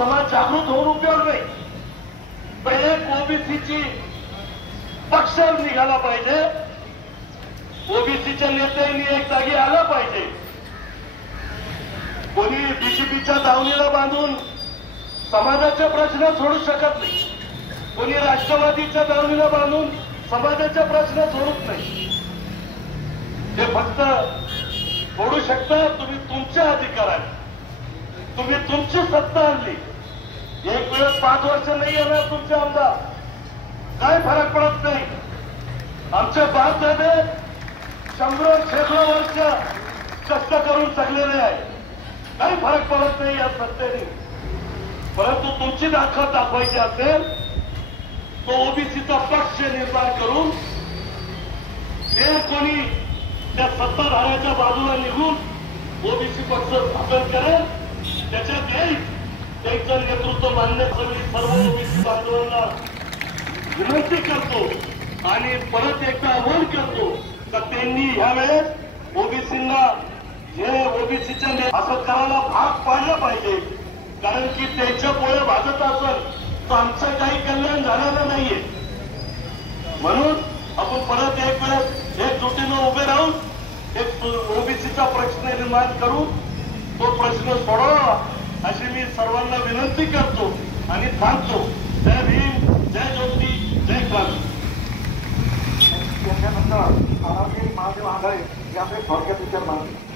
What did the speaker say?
समाज जागृत होऊन उपयोग नाही. तर एक ओबीसीची पक्ष निघाला पाहिजे. ओबीसीच्या नेत्यांनी एक जागी आलं पाहिजे. कोणी बीजेपीच्या दावणीला बांधून समाजाचे प्रश्न सोडू शकत नाही. कोणी राष्ट्रवादीच्या दावणीला बांधून समाजाचे प्रश्न सोडत नाही. ते फक्त सोडू शकता तुम्ही तुमच्या अधिकाराने. तुम्ही तुमची सत्ता आणली. एक वेळेस 5 वर्ष नाही येणार तुमचे आमदार, काय फरक पडत नाही. आमचे बापदादे 100-100 वर्ष कष्ट करून जगलेले आहे. काही फरक पडत नाही या सत्तेने. परंतु तुमची ताकद दाखवायची असेल तो ओबीसीचा पक्ष निर्माण करून जे कोणी त्या सत्ताधाऱ्याच्या बाजूला निघून ओबीसी पक्ष स्थापन करेल त्याच्यात येईल. त्यांचं नेतृत्व मानण्याचं मी सर्व ओबीसी बांधवांना विनंती करतो आणि परत एकदा आवाहन करतो तर त्यांनी ह्यावेळेस ओबीसींना जे ओबीसीच्या असं करायला भाग पाडलं पाहिजे. कारण की त्यांच्या पोळे भाजत असेल तर आमचं काही कल्याण झालेलं नाहीये. म्हणून आपण परत एक वेळेस एकजुटीनं उभे राहून एक ओबीसीचा प्रश्न निर्माण करून तो प्रश्न सोडवा अशी मी सर्वांना विनंती करतो आणि थांबतो. जय भीम, जय ज्योती, जय क्रांती. त्याच्यानंतर महादेव आंधळे याकडे थोडक्यात विचार मागतो.